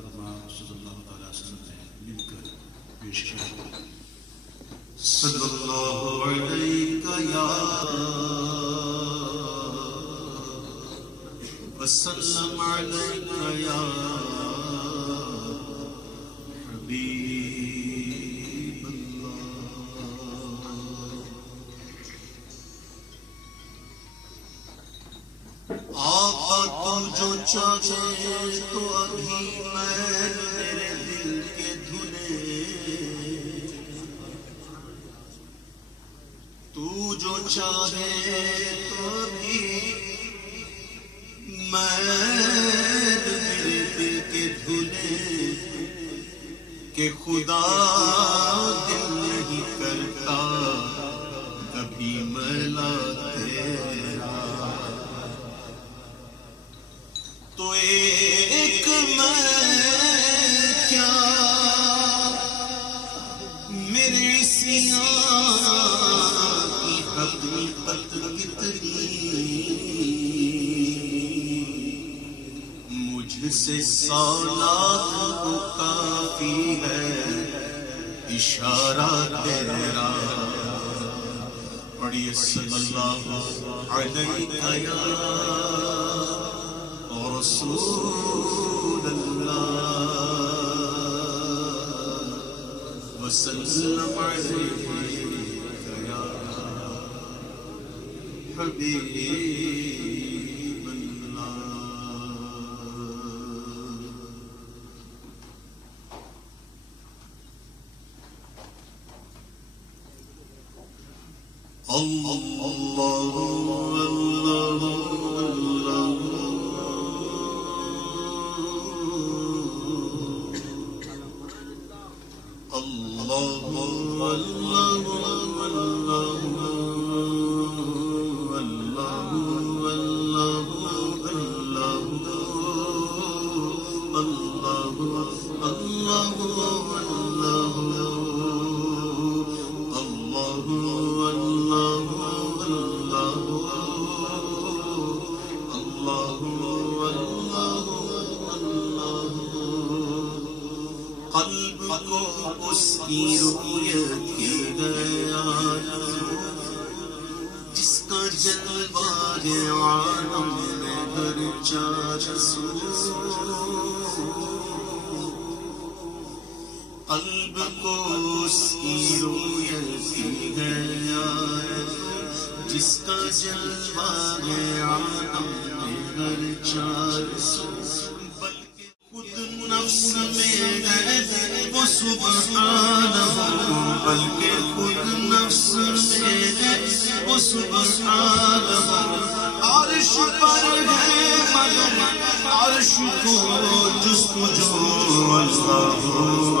فرما صلی اللہ علیہ وسلم نے مل کر پیش کیا. صلی اللہ علیہ یا وسلم علیہ یا حبیب اللہ. آقا تو جو چاہے تو ابھی میں میرے دل کے دھلے، تو جو چاہے تو ابھی میں میرے دل کے دھلے، کہ خدا دل نہیں کرتا کبھی میلا تیرا. تو ایک میں کیا میرے سیاہ کی حقیقت کتنی، مجھ سے 100 لاکھ کو کافی ہے اشارہ تیرا. پڑھیے صلی اللہ علیہ یا رسول اللہ وسلم علیہ یا حبیب اللہ. قلب کو اس کی رؤیت کی گیا جس کا جلوہ ہے عالم میں ہر چار سو. قلب کو اس کی رؤیت کی گیا جس کا جلوہ ہے عالم میں ہر چار سو. نفس میں ہے وہ سبحانہ، بلکہ خود نفس میں ہے وہ سبحانہ. عرش پر ہے مگر عرش کو جستجو. اللہ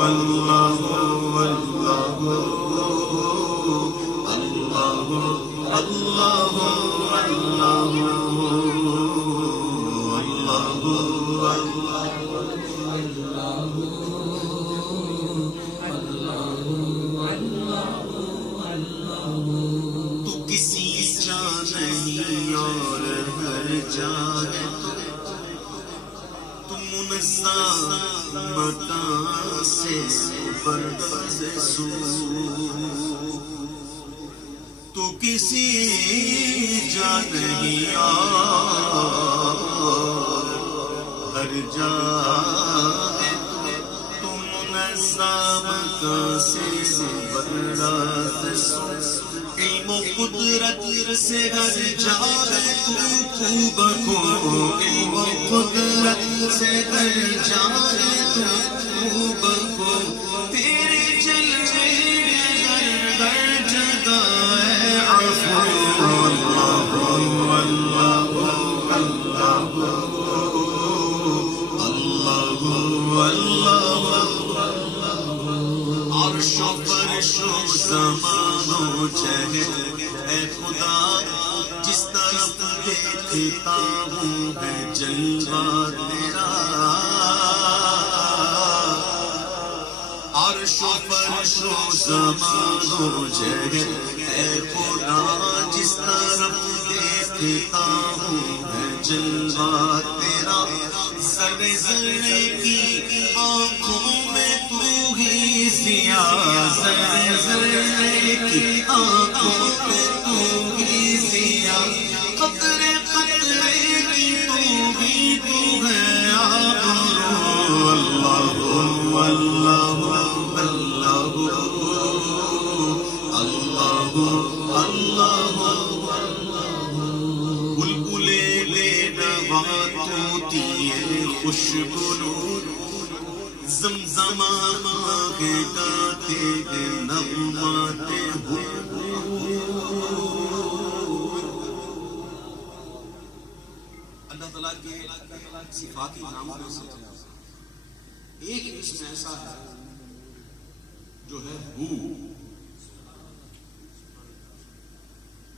اللہ اللہ اللہ متا سے برسو. تو کسی جا نہیں ہر جا ہے تم نظامتا سے برسو. علم و قدرت سے ہر جا ہے تو بخو. علم و قدرت سے ہر جا ہے تو بخو. تیرے جلوے ہر جگہ ہے عفو. اللہ اللہ اللہ اللہ اللہ. عرش و فرش و زمان و جہل اے خدا جس طرف دیکھتا ہوں ہے جلوہ تیرا. عرش و فرش و زمان و جہل اے خدا جس طرف دیکھتا ہوں ہے جلوہ تیرا. ذرے ذرے کی بات ہوتی ہے خوشبو زمزم آگے گاتے ہیں نغمات ہو. اللہ تعالیٰ کے صفاتی ناموں میں سے ایک اسم ایسا ہے جو ہے ہو.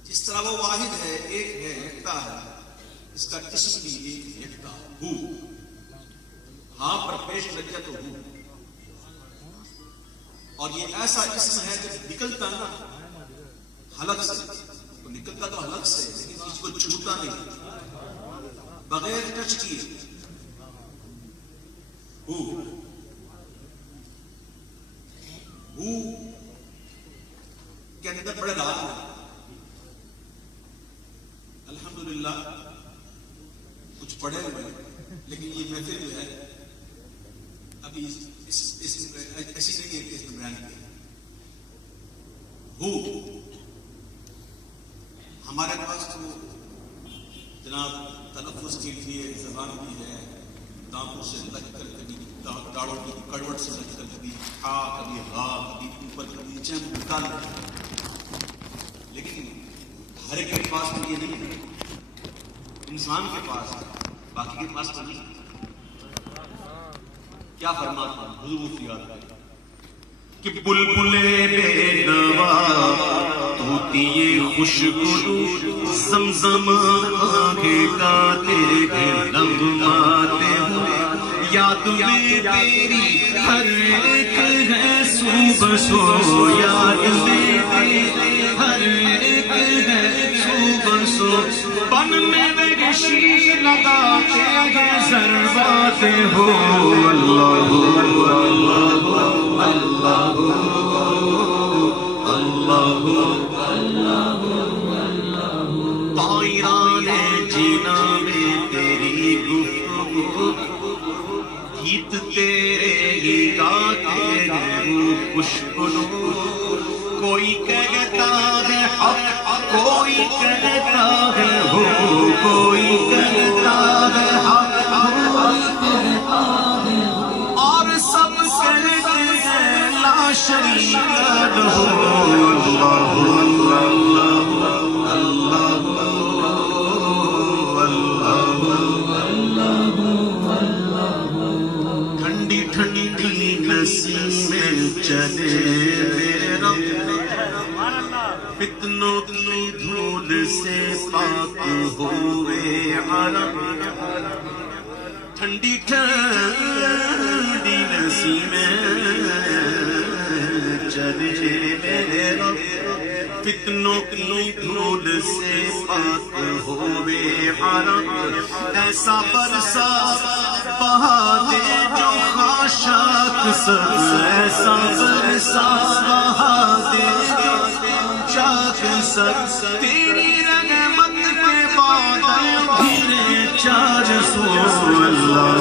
جس طرح وہ واحد ہے، ایک ہے، یکتا ہے، اس کا اسم بھی ایک یکتا ہو. ہاں پر پیش لگ جائے تو ہو. اور یہ ایسا اسم ہے جب نکلتا نا حلق سے، تو نکلتا تو حلق سے لیکن اس کو چھوتا نہیں، بغیر ٹچ کیے. ہو کے اندر بڑے راز ہیں. الحمدللہ کچھ پڑھے ہوئے لیکن یہ محفل جو ہے ابھی ایسی نہیں ہے کہ اس میں بیان کیا. ہو ہمارے پاس تو جناب تلفظ کے لیے زبان بھی ہے، دانتوں سے لگ کر کبھی داڑوں کی کڑوٹ سے لگ کر کبھی ہا کبھی ہا کبھی اوپر کبھی نیچے نکال رہے، لیکن ہر ایک کے پاس تو یہ نہیں ہے. انسان کے پاس باقی کے پاس تو نہیں. کیا فرماتا حضور کی یاد ہے کہ بلبلے بے نوا ہوتی یہ خوشبو زمزم آگے گاتے ہیں نغمات ہو. یاد میں تیری ہر ایک ہے صبح سو، یاد میں تیری ہر ایک ہے صبح سو. بن میں وحشی لگاتے ہیں ضربات ہو. اللہ اللہ اللہ اللہ طائران جینا میں تیری گفتگو، گیت تیرے ہی گاتے ہیں وہ خوشبو. کوئی کہتا ہے حق، کوئی کہتا ہے ہو، کوئی کہتا ہے حق، اور سب کہتے ہیں لا شریک لہ. ٹھنڈی ٹھنڈی نسیمیں چلے میرے رب، فتنوں کی دھول سے پاک ہوئے عرب. ٹھنڈی ٹھنڈی نسیمیں چلے میرے رب، فتنوں کی دھول سے پاک ہوئے عرب. ایسا برسا بہا دے جو خاشاک سب، ایسا برسا بہا دے جو خاشاک سب. تیری رحمت کے بادل گھرے چار سو. اللہ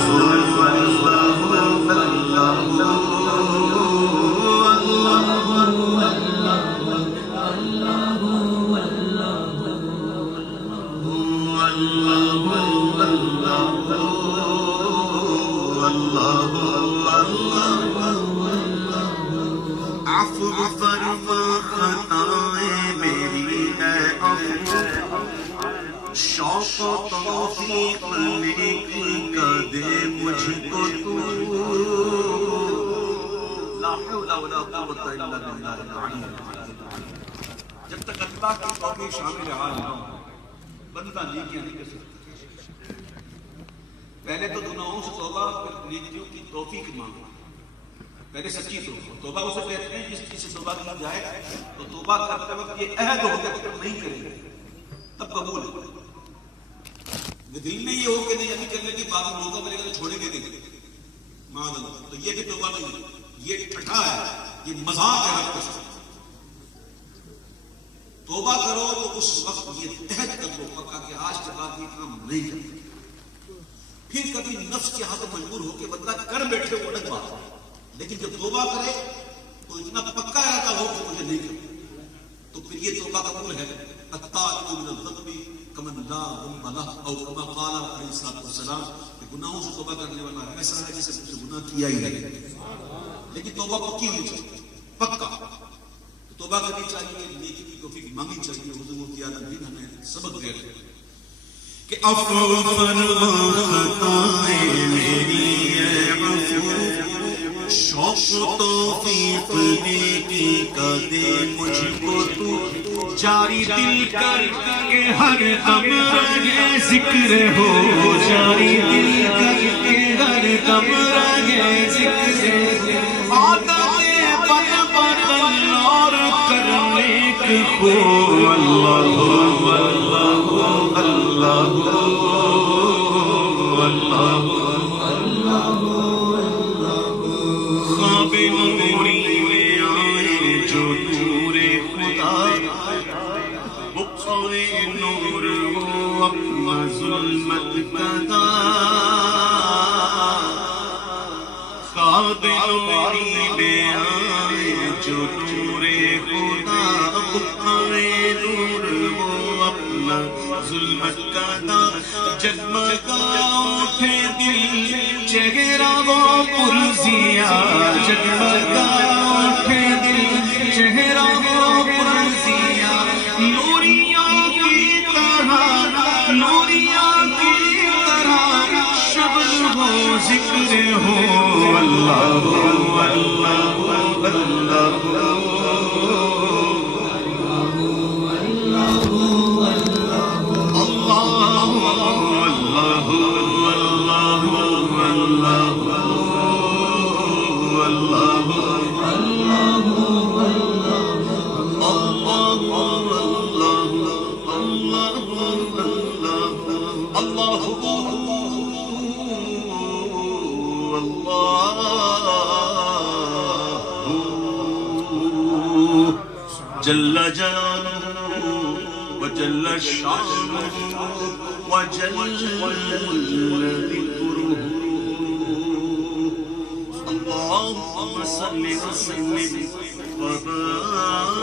اللہ عفو فرما خطائیں میری اے عفو، شوق و توفیق نیکی کا دے مجھ کو تو. لا حول ولا قوت الا باللہ العلی العظیم. جب تک اللہ کی توفیق شامل حال نہ ہو بندہ نیکیاں نہیں کر سکتا. پہلے تو گناہوں سے توبہ، پھر نیکیوں کی توفیق مانگو. پہلے سچی توبہ اسے کہتے ہیں جس چیز سے توبہ کی جائے تو توبہ کرتے وقت یہ عہد ہوتا ہے کہ نہیں کریں گے تب قبول ہے. دل میں یہ ہو کہ نہیں ابھی کرنے کی بات موقع ملے گا تو چھوڑیں گے نہیں معاذ اللہ، تو یہ بھی توبہ نہیں ہے، یہ ٹھٹھا ہے، یہ مذاق ہے رب کے ساتھ. توبہ کرو تو اس وقت یہ عہد کر لو پکا کہ آج کے بعد یہ کام نہیں کریں. پھر کبھی نفس کے ہاتھ مجبور ہو کے بندہ کر بیٹھے وہ الگ بات ہے، لیکن جب توبہ کرے تو اتنا پکا ارادہ ہو کہ مجھے نہیں کرنا، تو پھر یہ توبہ قبول ہے. التائب من الذنب کمن لا ذنب لہ او کما قال علیہ الصلوۃ والسلام کہ گناہوں سے توبہ کرنے والا ایسا ہے جسے مجھ سے گناہ کیا ہی نہیں، لیکن توبہ پکی ہونی چاہیے، پکا توبہ کرنی چاہیے، نیکی کی توفیق مانگنی چاہیے۔ حضور کی عادت بھی ہمیں سبق دے رہے ہیں کہ عفو فرما خطائیں میری اے عفو، شوق توفیق نیکی کا دے مجھ کو تو، جاری دل کر کے ہر دم رہے ذکر ہو، جاری دل کر کے ہر دم رہے ذکر ہو، عادت بن بن اور کرنے کو اللہ اللہ اللہ اللہ اللہ۔ خواب نوری میں آئے جو نور خدا، بقائے نور وہ اپنا ظلمت کدا، خواب نوری میں آئے جو نور خدا، بقائے نور وہ اپنا ظلمت کدا، جگمگا اٹھے دل چہرہ وہ پرزیا، جگمگا اٹھے دل چہرہ وہ پرزیا، نوریاں کی طرح نوریاں کی طرح شبل ہو ذکر ہو، اللہ اللہ اللہ جل جلالہ وجل شانہ وجل ذکرہ، اللہم صل وسلم وبارک